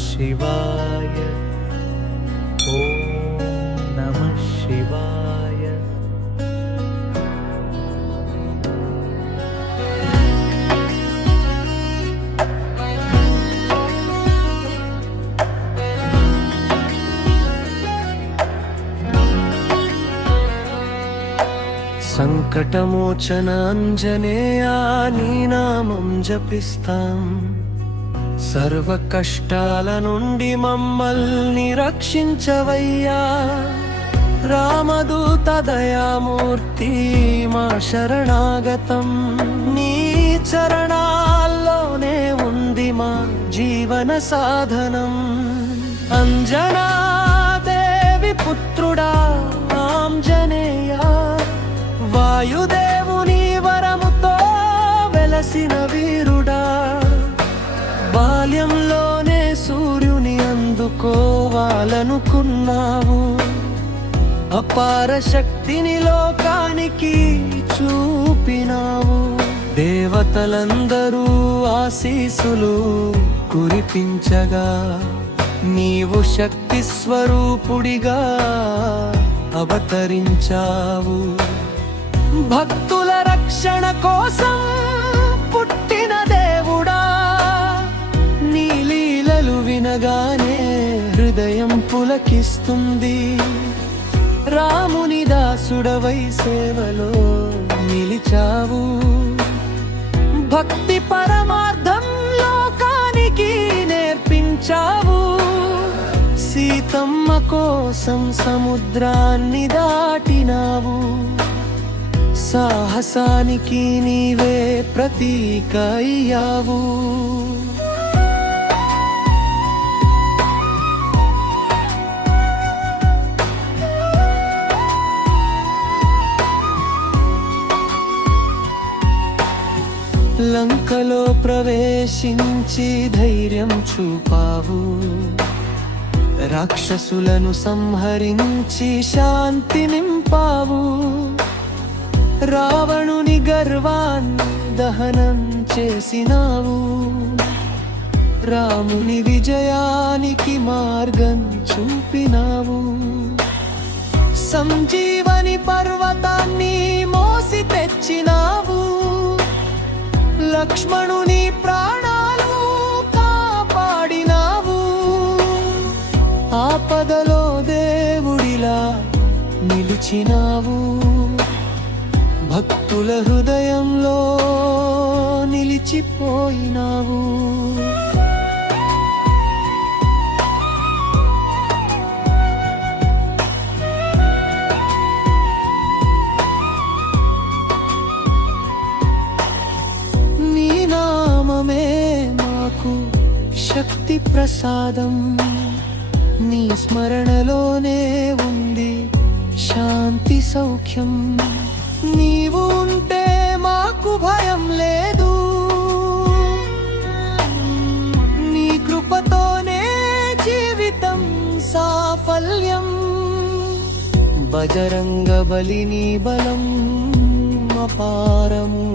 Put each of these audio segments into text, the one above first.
శివాయ ఓం నమః శివాయ. సంకటమోచన అంజనేయా నీ నామం జపిస్తాం, సర్వ కష్టాల నుండి మమ్మల్ని రక్షించవయ్యా. రామదూత దయామూర్తి మా శరణాగతం, నీ చరణాల్లోనే ఉంది మా జీవన సాధనం. అంజనాదేవి పుత్రుడా ఆంజనేయా, వాయుదేవుని వరముతో వెలసిన వీరుడా, బాల్యంలోనే సూర్యుని అందుకోవాలనుకున్నావు, అపార శక్తిని లోకానికి చూపినావు. దేవతలందరూ ఆశీసులు కురిపించగా, నీవు శక్తి స్వరూపుడిగా అవతరించావు. భక్తుల రక్షణ కోసం పుట్టిన దేవుడా, నీ లీలలు వినగానే హృదయం పులకిస్తుంది. రాముని దాసుడవై సేవలో నిలిచావు, భక్తి పరమార్థం లోకానికి నేర్పించావు. సీతమ్మ కోసం సముద్రాన్ని దాటినావు, సాహసానికి నీవే ప్రతీక అయ్యావు. లంకలో ప్రవేశించి ధైర్యం చూపావు, రాక్షసులను సంహరించి శాంతి నింపావు. రావణుని గర్వాన్ని దహనం చేసినావు, రాముని విజయానికి మార్గం చూపినావు. సంజీవని పర్వతాన్ని మోసి తెచ్చినావు, లక్ష్మణుని ప్రాణాలు కాపాడినావు. ఆపదలో దేవుడిలా నిలిచినావు, భక్తుల హృదయంలో నిలిచిపోయినావు. నీ నామమే మాకు శక్తి ప్రసాదం, నీ స్మరణలోనే ఉంది శాంతి సౌఖ్యం. నీవు ఉంటే మాకు భయం లేదు, నీ కృపతోనే జీవితం సాఫల్యం. బజరంగ బలి నీ బలం అపారము,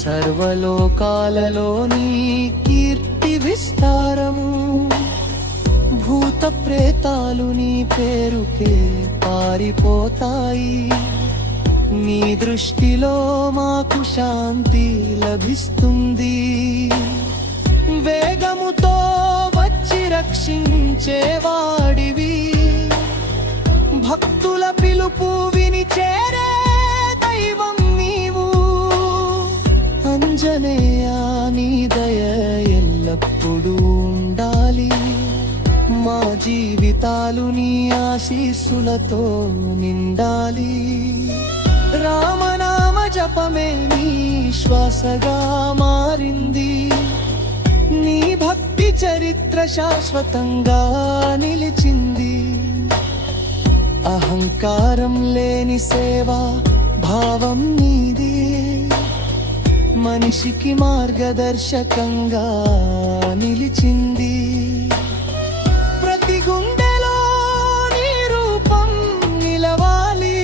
సర్వలోకాలలో నీ కీర్తి విస్తారము. భూత ప్రేతాలు నీ పేరుకే పారిపోతాయి, నీ దృష్టిలో మాకు శాంతి లభిస్తుంది. వేగముతో వచ్చి రక్షించేవాడివి, భక్తుల పిలుపు విని చేరే దైవం నీవు. అంజనేయా నీ దయ ఎల్లప్పుడూ ఉండాలి, మా జీవితాలు నీ ఆశీస్సులతో నిండాలి. రామనామ జపమే నీ శ్వాసగా మారింది, నీ భక్తి చరిత్ర శాశ్వతంగా నిలిచింది. అహంకారం లేని సేవా భావం నీది, మనిషికి మార్గదర్శకంగా నిలిచింది. ప్రతి గుండెలో నీ రూపం నిలవాలి,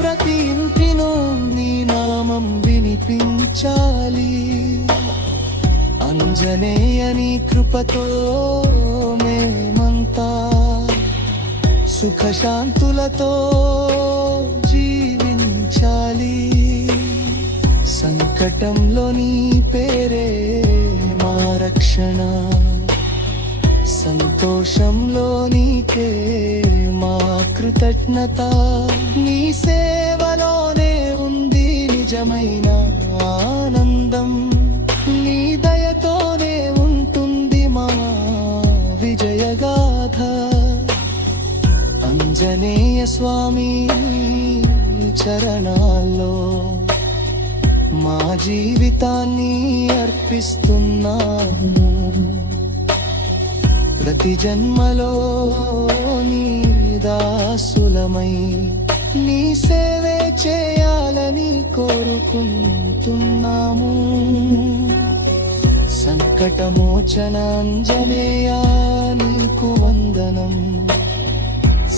ప్రతి ఇంటిలో నీ నామం వినిపించాలి. ఆంజనేయని కృపతో మేమంతా సుఖశాంతులతో జీవించాలి. సంకటంలో నీ పేరే మా రక్షణ, సంతోషంలో నీకే మా కృతజ్ఞత. నీ సేవలోనే ఉంది నిజమైన ఆనందం, నీ దయతోనే ఉంటుంది మా విజయగాథ. ఆంజనేయ స్వామి చరణాల్లో మా జీవితాన్ని అర్పిస్తున్నాము. ప్రతి జన్మలో నీ దాసులమై నీ సేవే చేయాలని కోరుకుంటున్నాము. సంకటమోచన ఆంజనేయ నీకు వందనం.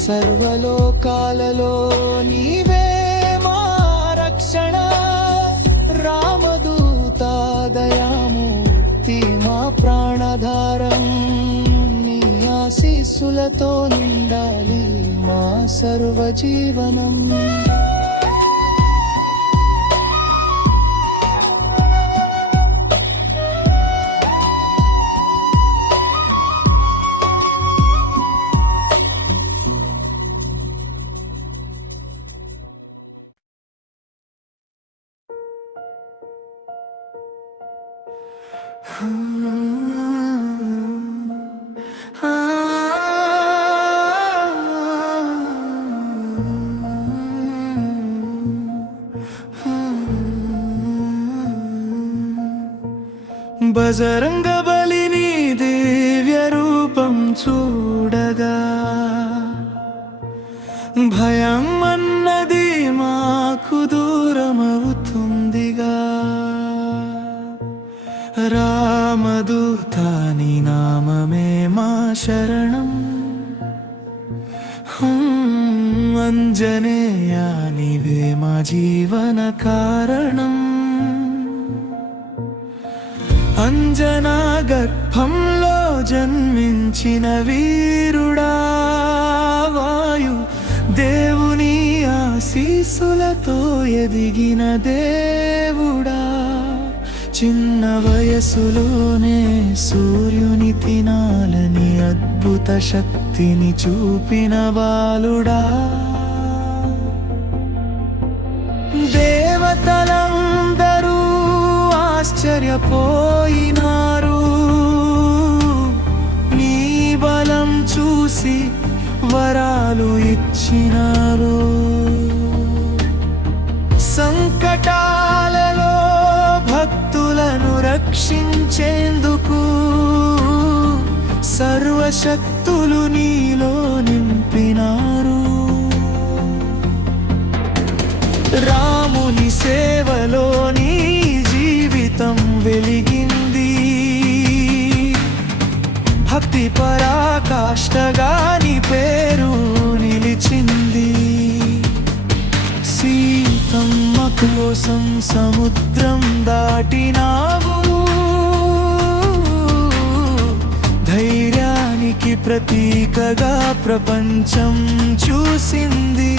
సర్వలోకాలలో నీవే మా రక్షణ. రామదూత దయామూర్తి మా ప్రాణధారం. నీ ఆశీస్సులతో నిండాలి మా సర్వజీవనం. బజరంగ బలిని దివ్య రూపం చూడగా భయం అన్నది మాకు దూరమవుతుందిగా. రామదూత నీ నామమే మా శరణం. ఆంజనేయ నీవే మా జీవన కారణం. అంజనా గర్భంలో జన్మించిన వీరుడా, వాయు దేవుని ఆశీస్సులతో ఎదిగిన దేవుడా. చిన్న వయసులోనే సూర్యుని తినాలని అద్భుత శక్తిని చూపిన బాలుడా. దేవతలందరూ ఆశ్చర్యపోయినారు నీ బలం చూసి, వరాలు ఇచ్చినారు. సంకటాలలో భక్తులను రక్షించేందుకు సర్వశక్తులు నీలో నింపినారు. రాముని సేవలో నీ జీవితం వెలిగింది. భక్తి పరాకాష్ఠగా నీ పేరు నిలిచింది. సీతమ్మ కోసం సముద్రం దాటినావు. ధైర్యానికి ప్రతీకగా ప్రపంచం చూసింది.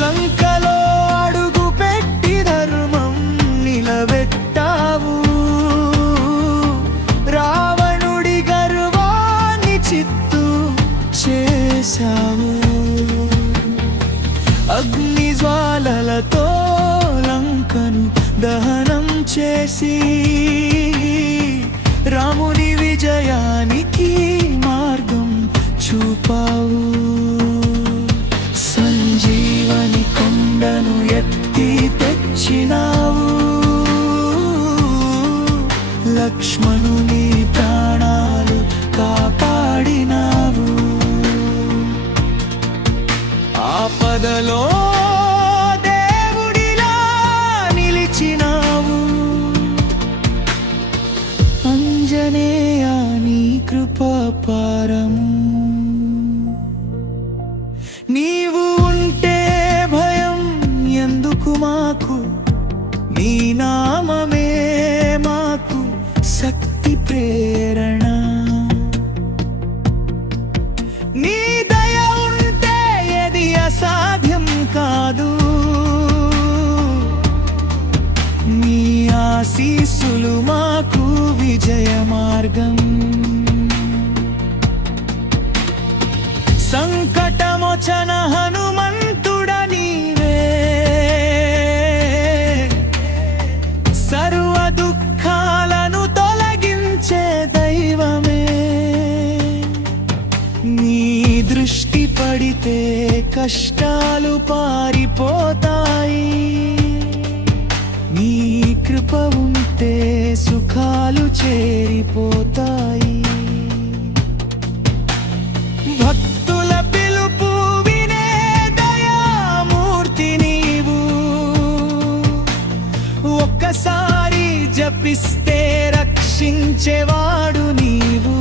లంకలో అడుగు పెట్టి ధర్మం నిలబెట్టావు. రావణుడి గర్వాన్ని చిత్తు చేశావు. అగ్ని జ్వాలలతో లంకను దహనం చేసి రాముని విజయానికి మార్గం చూపావు. సంజీవని కొండను ఎత్తి తెచ్చినావు. లక్ష్మణుని ప్రాణాలు కాపాడినావు. ఆపదలో దేవుడిలా నిలిచినావు. ఆంజనేయ నీ కృపాపారము. నీవు ఉంటే భయం ఎందుకు మాకు, నీ నామమే మాకు శక్తి ప్రేరణ. నీ దయ ఉంటే ఏది అసాధ్యం కాదు, నీ ఆశీస్సులు మాకు విజయ మార్గం. సంకటమోచన హనుమంతుడ నీవే, సర్వ దుఃఖాలను తొలగించే దైవమే. నీ దృష్టి పడితే కష్టాలు పారిపోతాయి, నీ కృప ఉంటే సుఖాలు చేరిపోతాయి. భక్తుల పిలుపు వినే దయామూర్తి నీవు, ఒక్కసారి జపిస్తే రక్షించేవాడు నీవు.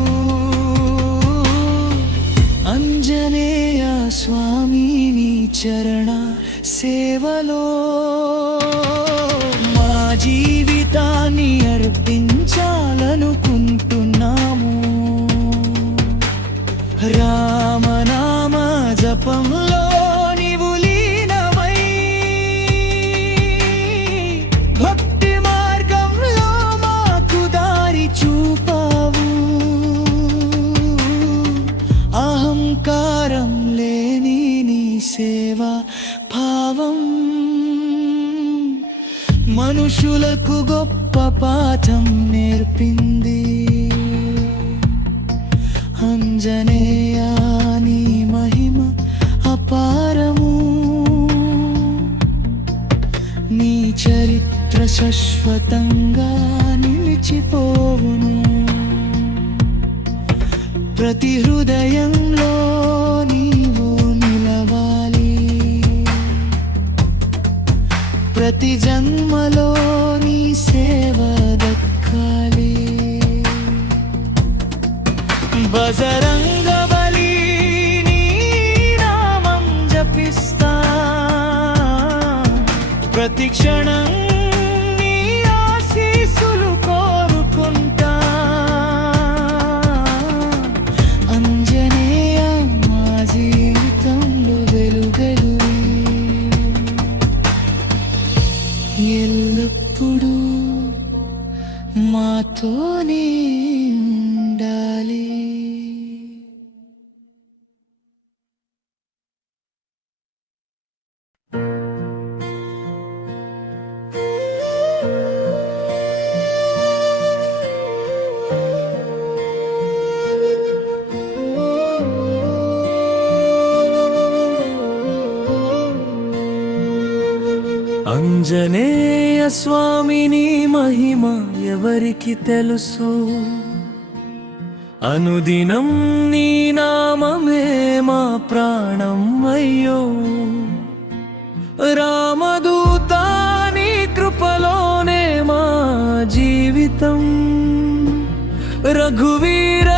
ఆంజనేయ స్వామి నీ చరణ సేవలో మా జీవితాన్ని అర్పించాలనుకుంటున్నాము. రామనామ జపంలో నీవు లీనమై, భక్తి మార్గంలో మాకు దారి చూపావు. అహంకారం లేని నీ సేవా భావం మనుషులకు గొప్ప పాఠం నేర్పింది. ఆంజనేయ నీ మహిమ అపారము, నీ చరిత్ర శాశ్వతంగా నిలిచిపోవును. ప్రతి హృదయంలో నీవు నిలవాలి, ప్రతి జన్మలో నీ సేవ దక్కాలి. బజరంగ బలి నీ నామం జపిస్తా, ప్రతి క్షణం నీ ఆశీస్సులు కోరుకుంటా. ఆంజనేయ మా జీవితంలో వెలుగెలు, ఎల్లప్పుడూ మాతోనే ఉండాలి. ఆంజనేయ స్వామిని మహిమ ఎవరికి తెలుసు, అనుదినం నీ నామమే మా ప్రాణం అయ్యో. రామదూత నీ కృపలోనే మా జీవితం, రఘువీర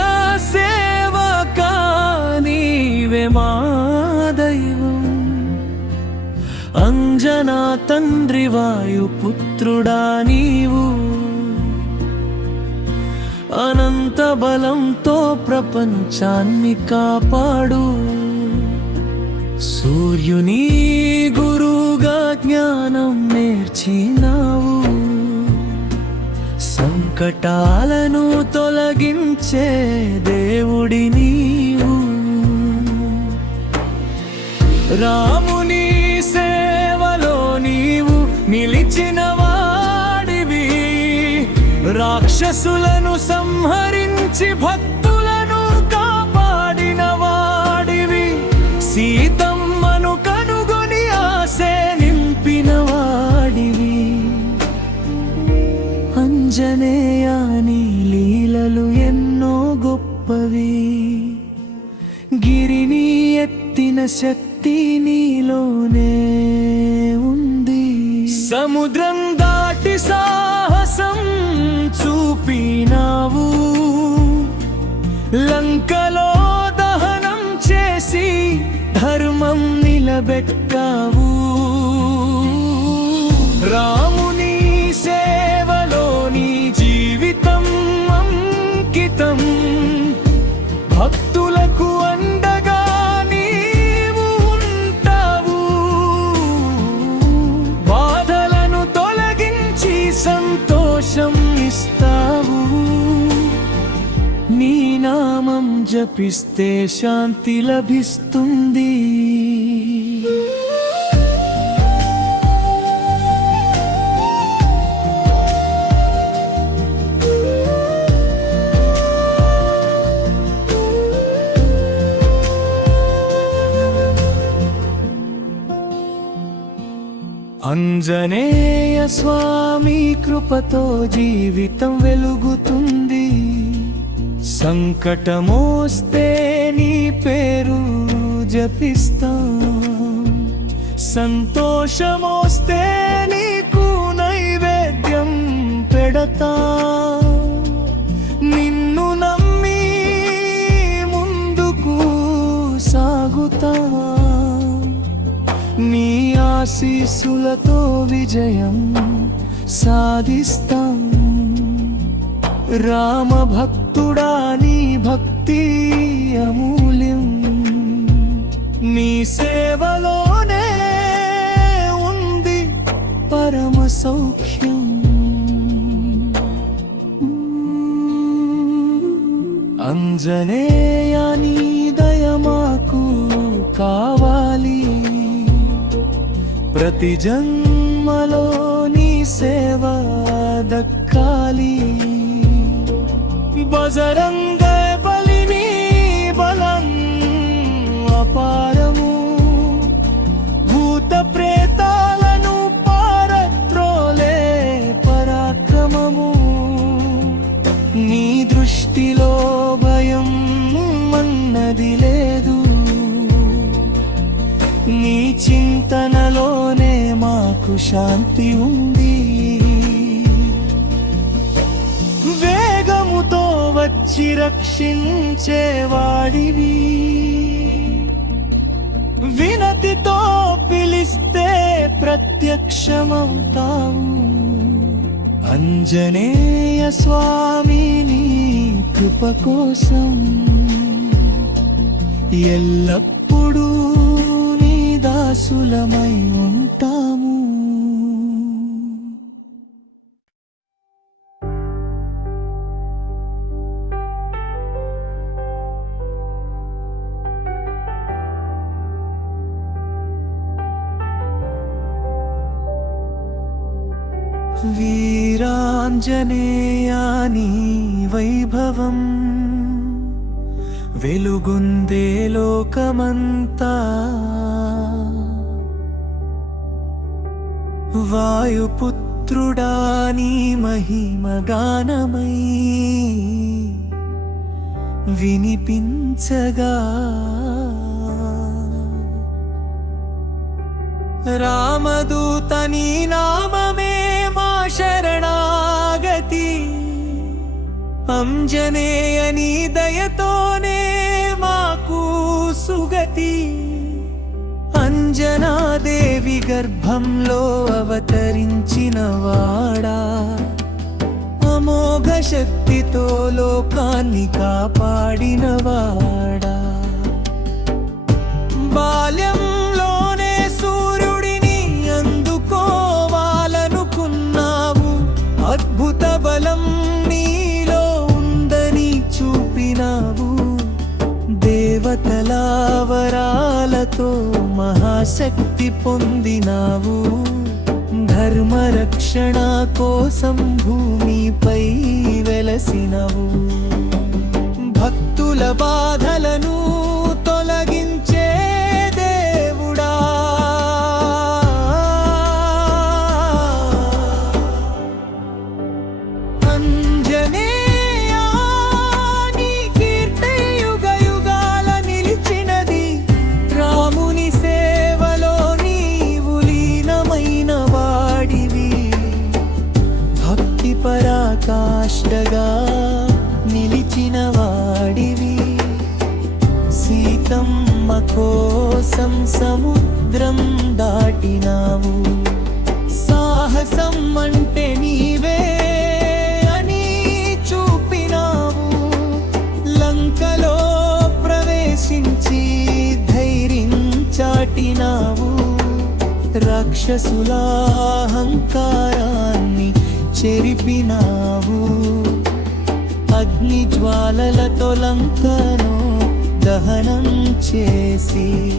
సేవకా నీవే మా దైవం. అంజనా తండ్రి వాయుపుత్రుడా నీవు, అనంత బలంతో ప్రపంచాన్ని కాపాడు. సూర్యుని గురుగా జ్ఞానం నేర్చినావు, సంకటాలను తొలగించే దేవుడి నీవు. రాముని సేవలో నీవు నిలిచిన వాడివి, రాక్షసులను సంహరించి భక్తులను కాపాడిన వాడివి. సీతమ్మను కనుగొని ఆశే నింపిన వాడివి. ఆంజనేయ నీ లీలలు ఎన్నో గొప్పవి, గిరిని ఎత్తిన శక్తి నీలోనే ఉంది. సముద్రం దాటి సాహసం చూపినావు, లంకలో దహనం చేసి ధర్మం నిలబెట్టావు. రాముని సేవలో నీ జీవితం సంతోషం ఇస్తావు. నీ నామం జపిస్తే శాంతి లభిస్తుంది. ఆంజనేయ స్వామి కృపతో జీవితం వెలుగుతుంది. సంకటమోస్తే నీ పేరు జపిస్తాం. సంతోషమోస్తే నీకు నైవేద్యం పెడతా. నిన్ను నమ్మి ముందుకు సాగుతా. నీ ఆశీస్సులతో విజయం సాధిస్తాం. రామ భక్తుడా నీ భక్తి అమూల్యం. నీ సేవలోనే ఉంది పరమ సౌఖ్యం. ఆంజనేయ నీ దయ మాకు కావాలి. ప్రతి జన్మలో నీ సేవ దక్కాలి. బజరంగ బలిని బలం అపారము. భూత ప్రేతాలను పారత్రోలే పరాక్రమము. నీ దృష్టిలో భయం అన్నది లేదు. నీ చింతనలోనే మాకు శాంతి ఉంది. వేగముతో వచ్చి రక్షించేవాడివి. వినతితో పిలిస్తే ప్రత్యక్షమవుతావు. ఆంజనేయ స్వామి నీ కృప కోసం ఎల్లప్పుడూ దాసులమై ఉంటాము. వీరాంజనేయా నీ వైభవం వెలుగుందే లోకమంతా. వాయుపుత్రుడా నీ మహిమగానమై వినిపించగా. రామదూత నీ నామమే మా శరణాగతి. ఆంజనేయ నీ దయతోనే మాకు సుగతి. అంజనాదేవి గర్భంలో అవతరించిన వాడా. అమోఘ శక్తితో లోకాన్ని కాపాడిన వాడా. బాల్యంలోనే సూర్యుడిని అందుకోవాలనుకున్నావు. అద్భుత బలం నీలో ఉందని చూపినావు. దేవతల వరాలతో మహాశక్తి పొందినావు. ధర్మరక్షణ కోసం భూమిపై వెలసినవు. భక్తుల బాధలను తొలగించే దేవుడా. ఆంజనేయా నీ కీర్తి యుగ యుగాల నిలిచినది. రాముని సేవలో నీవు లీనమైన వాడివి. భక్తి పరాకాష్ఠగా నిలిచిన వాడివి. సీతమ్మ కోసం సముద్రం దాటినావు. సాహసం అంటే నీవే అని చూపినావు. లంకలో ప్రవేశించి ధైర్యం చాటినావు. రాక్షసుల అహంకారాన్ని చెరిపినావు. అగ్ని జ్వాలలతో లంకను దహనం చేసి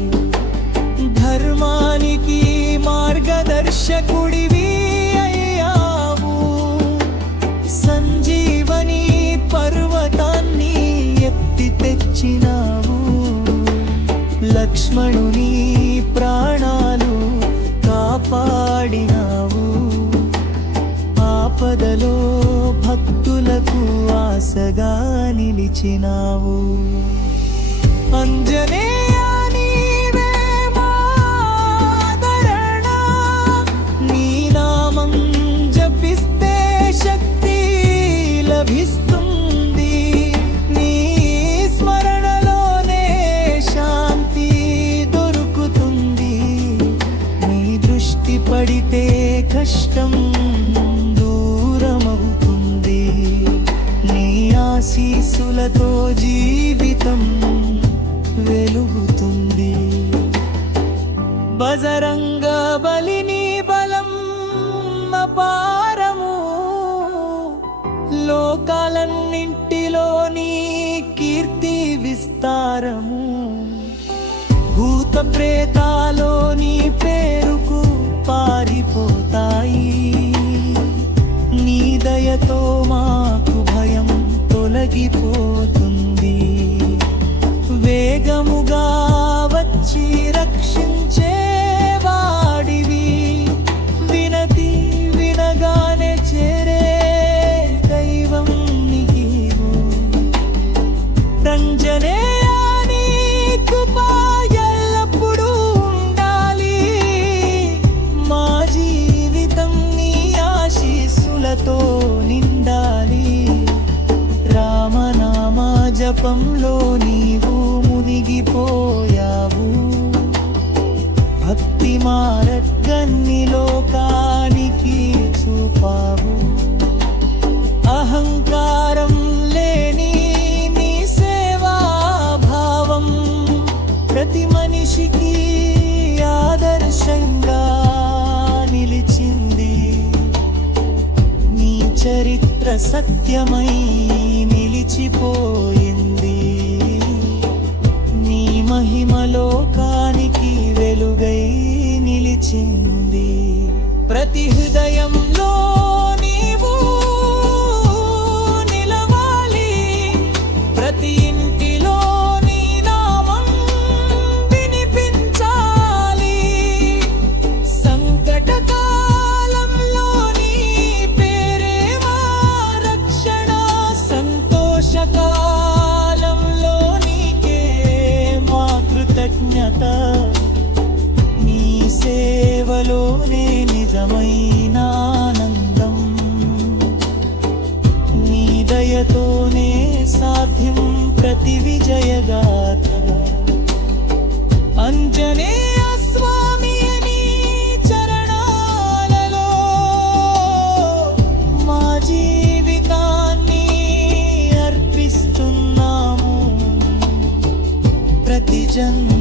ధర్మానికి మార్గదర్శకుడివి అయ్యావు. సంజీవని పర్వతాన్ని ఎత్తి తెచ్చినావు. లక్ష్మణుని ప్రాణాలు కాపాడినావు. ఆపదలో భక్తులకు ఆశగా నిలిచినావు. అంజనేయా నీవే మా ఆదరణ. నీ నామం జపిస్తే శక్తి లభిస్తుంది. నీ స్మరణలోనే శాంతి దొరుకుతుంది. నీ దృష్టి పడితే కష్టం దూరమవుతుంది. నీ ఆశీస్సులతో జీవితం వెలుగుతుంది. బజరంగ బలిని బలం అపారము. లోకాలన్నింటిలో నీ కీర్తి విస్తారము. భూత ప్రేతాలో నీ పేరుకు పారిపోతాయి. నీ దయతో మాకు భయం తొలగిపోతుంది. వేగముగా వచ్చి రక్షించే వాడివి. వినతి వినగానే చేరే దైవం నీవు. రంజనేయా నీ కృప ఎల్లప్పుడూ ఉండాలి. మా జీవితం నీ ఆశీస్సులతో నిండాలి. రామనామ జపంలో నీవు మునిగిపోయావు. భక్తి మార్గాన్ని లోకానికి చూపావు. అహంకారం లేని నీ సేవా భావం ప్రతి మనిషికి ఆదర్శంగా నిలిచింది. నీ చరిత్ర సత్యమై నిలిచిపోయింది. నీ మహిమ లోకానికి వెలుగై నిలిచింది. ప్రతి హృదయంలో నీవు నిలవాలి. ప్రతి ఇంటిలో నీ నామం వినిపించాలి. సంకట కాలంలో నీ పేరే మా రక్షణ. సంతోష కాలంలో నీకే మా కృతజ్ఞత. నీ సేవలోనే నిజమైన ఆనందం. నీ దయతోనే సాధ్యం ప్రతి విజయగాథ. అంజనేయ స్వామి నీ చరణాలలో మా జీవితాన్ని అర్పిస్తున్నాము. ప్రతి జన్మ